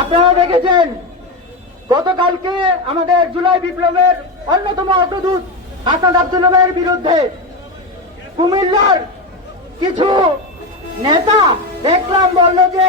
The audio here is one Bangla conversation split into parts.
আপনারা দেখেছেন, গতকালকে আমাদের জুলাই বিপ্লবের অন্যতম অগ্রদূত আসাদ আব্দুল্লাহের বিরুদ্ধে কুমিল্লার কিছু নেতা দেখলাম বলল যে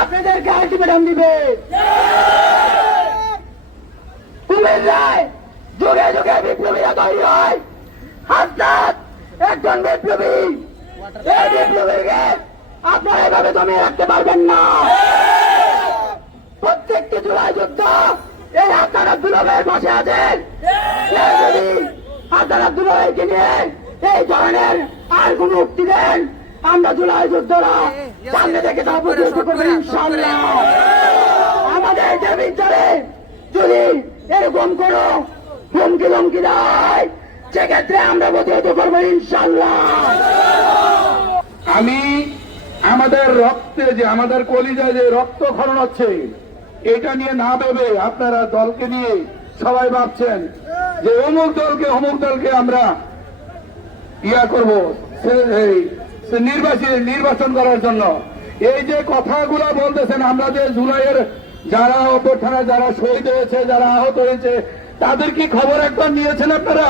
আপনাদেরকে আলটিমেটাম দিবে। কুমিল্লায় যুগে যুগে বিপ্লবীরা তৈরি হয়। হাসনাত, একজন বিপ্লবী। এই বিপ্লবীকে আপনারা এভাবে জমিয়ে রাখতে পারবেন না। প্রত্যেকটি জুলাই যুদ্ধ এই হাসান আব্দুলের পাশে আছেন যদি হাসান আব্দুলকে নিয়ে এই ধরনের আর কোন উক্তি দেন আমরা জুলাই যুদ্ধরা সামনে থেকে তা প্রতিহত করব ইনশাল্লাহ আমাদের যে বিচারে যদি এরকম করো হুমকি ধমকি দেয় সেক্ষেত্রে আমরা প্রতিহত করব ইনশাল্লাহ আমি আমাদের রক্তে যে আমাদের কলিজায় যে রক্ত খরণ হচ্ছে এটা নিয়ে না ভেবে আপনারা দলকে নিয়ে সবাই ভাবছেন যে অমুক দলকে অমুক দলকে আমরা ইয়া করব নির্বাচন নির্বাচন করার জন্য। এই যে কথাগুলো বলতেছেন আমরা যে জুলাইয়ের যারা অভ্যর্থনা, যারা শহীদ হয়েছে, যারা আহত হয়েছে, তাদের কি খবর একবার নিয়েছেন আপনারা?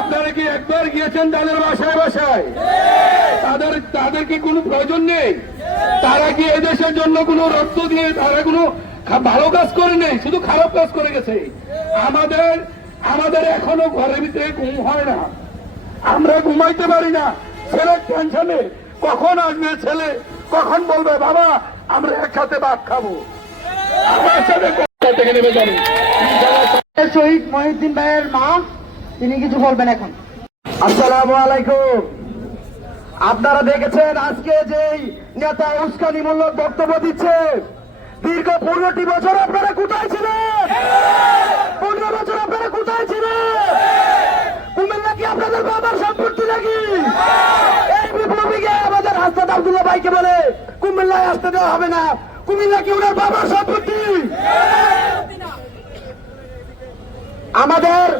আপনারা কি একবার গিয়েছেন তাদের বাসায় বাসায়? তাদের তাদের কি কোনো প্রয়োজন নেই? তারা কি এদেশের জন্য কোনো রক্ত দিয়ে তারা কোনো ভালো কাজ করে নেই, শুধু খারাপ কাজ করে গেছে? আমাদের আমাদের এখনও ঘরের ভিতরে ঘুম হয় না। আমরা ঘুমাইতে পারি না। ছেলের টেনশনে, কখন আসবে ছেলে? কখন বলবে, বাবা, আমরা একসাথে ভাত খাব শহীদ মহিউদ্দিন ভাইয়ের মা, তিনি কিছু বলবেন এখন। আসসালামু আলাইকুম। আপনারা দেখেছেন আজকে যেই নেতা উস্কানিমূলক বক্তব্য দিচ্ছে। দীর্ঘ পনেরোটি বছর আপনারা কোথায় ছিলেন? পনেরো বছর আপনারা কোথায় ছিলেন? কুমিল্লা কি আপনাদের বাবার সম্পত্তি নাকি এই বিপ্লবীকে আমাদের হাসনাত আব্দুল্লাহ ভাইকে বলে, কুমিল্লায় আসতে দেওয়া হবে না। কুমিল্লা কি ওনার বাবার সম্পত্তি? আমাদের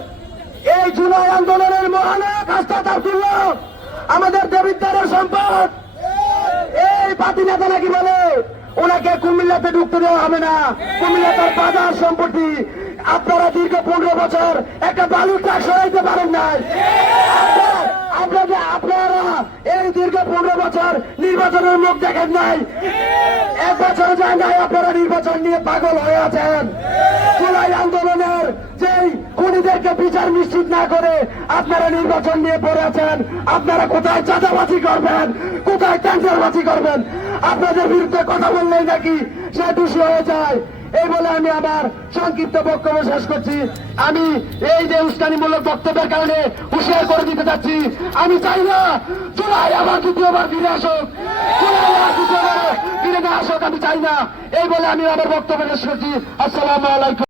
এই জুলাই আন্দোলনের মহানায়ক হাসনাত আব্দুল্লাহ আমাদের দেবিদ্বারের সম্পদ। এই পাতি নেতা নাকি বলে, ওনাকে কুমিল্লাতে ঢুকতে দেওয়া হবে না। কুমিল্লা তার বাজার সম্পত্তি। আপনারা দীর্ঘ পনেরো বছর একটা বালুর ট্রাক সরাইতে পারেন নাই আপনারা- আপনাদের আপনারা এই দীর্ঘ পনেরো বছর নির্বাচনের মুখ দেখেন নাই। এক বছর যায় নাই আপনারা নির্বাচন নিয়ে পাগল হয়ে আছেন। জুলাই আন্দোলনের যেই খুনিদেরকে বিচার নিশ্চিত না করে আপনারা নির্বাচন নিয়ে পড়ে আছেন, আপনারা কোথায় চাঁদাবাজি করবেন, কোথায় ট্যান্সারবাজি করবেন? আপনাদের বিরুদ্ধে কথা বললেই নাকি সে দোষী হয়ে যায়। এই বলে আমি আবার সংক্ষিপ্ত বক্তব্য শেষ করছি। আমি এই যে উস্কানিমূলক বক্তব্যের কারণে হুশিয়ার করে দিতে চাচ্ছি, আমি চাই না জুলাই আবার দ্বিতীয়বার ফিরে আসুক। জুলাই আবার দ্বিতীয়বার ফিরে না আসুক, আমি চাই না। এই বলে আমি আবার বক্তব্য শেষ করছি। আসসালামু আলাইকুম।